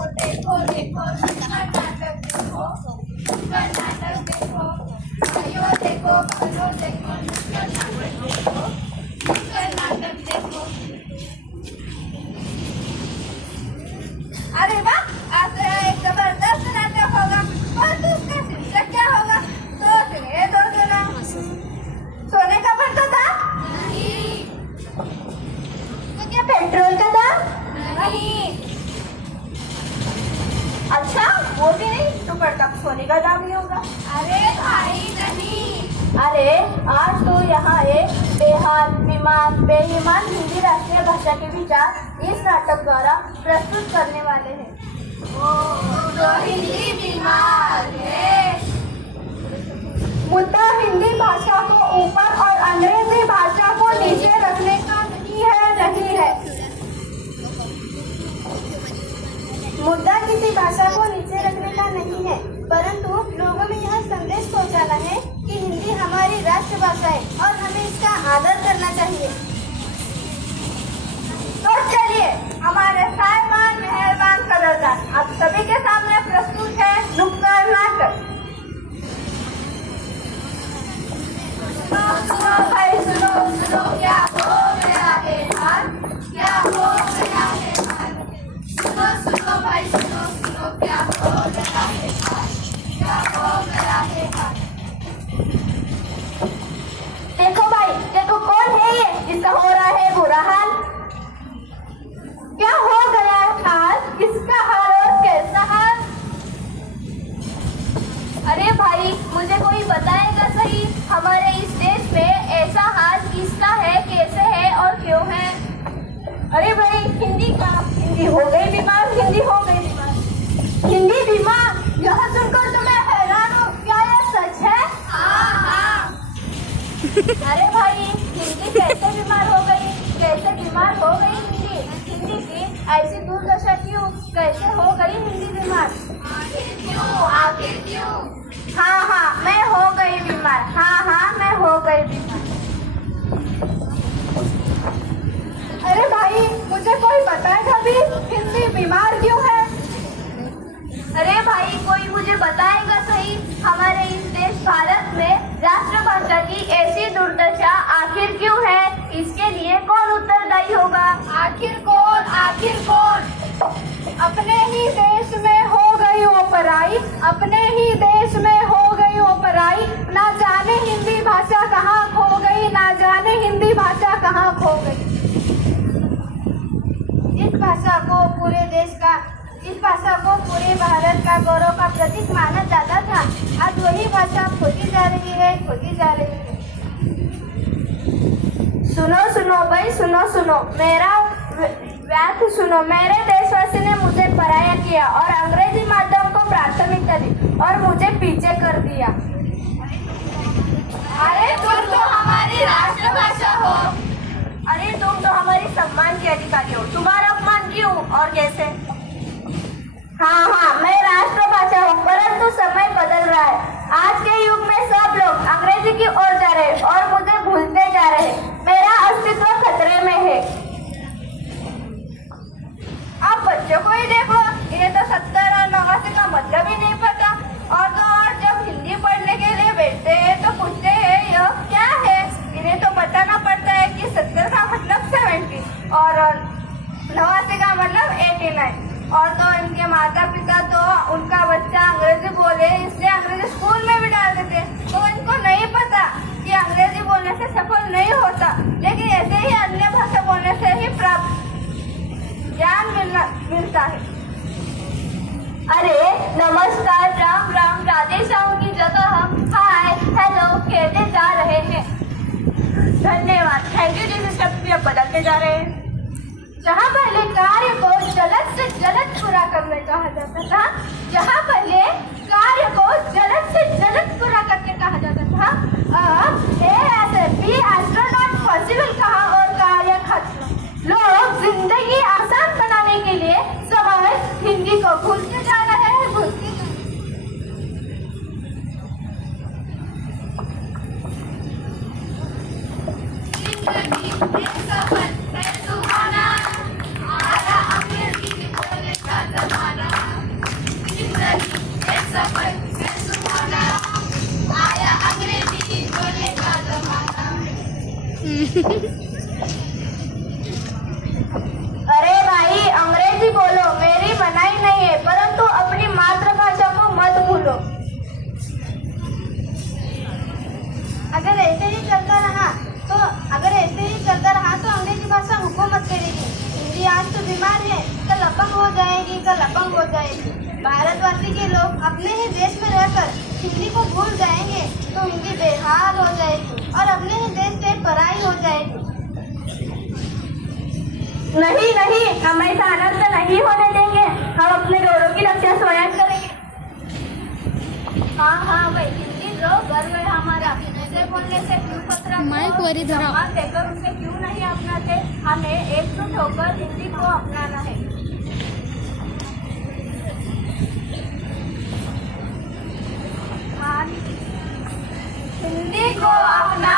देखो देखो कर्नाटक देखो, कर्नाटक देखो, भाइयों देखो बहनों देखो, कर्नाटक देखो, कर्नाटक देखो। अरे वाह, आज तो एक जबरदस्त नाटक होगा। और दूसरा शीर्षक क्या होगा? सोच रहे दो जना। सोने का भरता था? नहीं। तो क्या पेट्रोल का था? नहीं। अच्छा, वो भी नहीं तो बड़का सोने का दाम ही होगा। अरे भाई नहीं। अरे आज तो यहाँ एक बेहाल विमान बेईमान हिंदी राष्ट्रीय भाषा के विचार इस नाटक द्वारा प्रस्तुत करने वाले हैं। तो हिंदी बीमार है। मुद्दा हिंदी भाषा को ऊपर और अंग्रेजी भाषा को नीचे रखने का नहीं है। मुद्दा किसी भाषा को नीचे रखने का नहीं है, परंतु लोगों में यह संदेश पहुंचाना है कि हिंदी हमारी राष्ट्रभाषा है और हमें इसका आदर करना चाहिए। तो चलिए, हमारे साहिबान मेहरबान कदरदान आप सभी के सामने प्रस्तुत है नुक्कड़ नाटक। सुनो भाई सुनो सुनो, क्या हो गया है हाल, क्या हो गया है हाल। सुनो सुनो भाई सुनो सुनो, क्या हो गया है हाल, क्या हो गया है हाल। देखो भाई, देखो कौन है ये जिसका हो रहा है बुरा हाल। क्या हो गया है हाल, किसका हाल और कैसा हाल। अरे भाई, मुझे कोई बताएगा सही, हमारे इस देश में ऐसा हाल किसका है, कैसे है और क्यों है। अरे भाई, हिंदी हो गई बीमार, हिंदी हो गई बीमार, हिंदी बीमार। यह सुनकर तो मैं हैरान हूँ, क्या यह सच है? हाँ। अरे भाई, हिंदी कैसे बीमार हो गई, कैसे बीमार हो गई हिंदी की ऐसी दुर्दशा क्यों, कैसे हो गई हिंदी बीमार। आखिर क्यों? हाँ, मैं हो गई बीमार, हाँ, मैं हो गई बीमार। अरे भाई, मुझे कोई बताएगा भी हिंदी बीमार क्यों है। अरे भाई, कोई मुझे बताएगा सही, हमारे इस देश भारत में राष्ट्रभाषा की ऐसी दुर्दशा आखिर क्यों है, इसके लिए कौन उत्तरदायी होगा। आखिर कौन। अपने ही देश में हो गई वो पराई, अपने ही देश में हो गई वो पराई, ना जाने हिंदी भाषा कहाँ खो गई, ना जाने हिंदी भाषा कहाँ खो गई। इस भाषा को पूरे भारत का गौरव का प्रतीक माना जाता था। आज वही भाषा खोती जा रही है। सुनो भाई, सुनो, मेरा व्याथ सुनो। मेरे देशवासी ने मुझे पराया किया और अंग्रेजी माध्यम को प्राथमिकता दी और मुझे पीछे कर दिया। अरे तुम तो हमारी राष्ट्रभाषा हो। अरे तुम तो हमारी सम्मान के अधिकारी हो, तुम्हारा अपमान क्यों और कैसे। हाँ, मैं राष्ट्रभाषा हूँ, परंतु समय बदल रहा है। आज के युग में सब लोग अंग्रेजी की ओर जा रहे हैं और मुझे भूलते जा रहे हैं। मेरा अस्तित्व खतरे में है। आप बच्चों को ही देख लो, इन्हें तो 70 और 89 का मतलब ही नहीं पता। और जब हिंदी पढ़ने के लिए बैठते हैं तो पूछते हैं यह क्या है। इन्हें तो बताना पड़ता है कि 70 का मतलब 70 और 89 का मतलब 89। और तो इनके माता पिता तो उनका बच्चा अंग्रेजी बोले इसलिए अंग्रेजी स्कूल में भी डाल देते, तो इनको नहीं पता कि अंग्रेजी बोलने से सफल नहीं होता, लेकिन ऐसे ही अन्य भाषा बोलने से ही प्राप्त ज्ञान मिलता है। अरे नमस्कार, राम, राधे श्याम की जगह हम हाय हेलो कहते जा रहे हैं। धन्यवाद, थैंक यू जैसे शब्द भी अब बदलते जा रहे हैं। जहाँ पहले कार्य को जल्द से जल्द पूरा करने कहा जाता था, जहाँ पहले कार्य को जल्द से जल्द पूरा करके कहा जाता था, अब ASAP एस्ट्रोनॉट पॉसिबल कहा और कार्य खत्म। लोग जिंदगी आसान बनाने के लिए समय हिंदी को भूलते जा रहे हैं। सुहाना, आधा अंग्रेजी बोलने का जमाना। अरे भाई, अंग्रेजी बोलो, मेरी मनाही नहीं है, परंतु अपनी मातृभाषा को मत भूलो। अगर ऐसे ही चलता रहा तो अंग्रेजी भाषा हुकूमत करेगी। हिंदी आज तो बीमार है, कल अपंग हो जाएगी। भारतवासी के लोग अपने ही देश में रहकर हिंदी को भूल जाएंगे तो हिंदी बेहाल हो जाएगी और अपने ही देश से पराई हो जाएगी। नहीं, हम ऐसा अनंत नहीं होने देंगे। हम अपने गौरव की रक्षा स्वयं करेंगे। हाँ भाई, हिंदी जो गर्व है हमारा, उसे बोलने से क्यों कतराते माइक वरी धरा। सम्मान देकर उसे क्यों नहीं अपनाते? हमें एकजुट होकर हिंदी को अपनाना है। हिंदी को अपना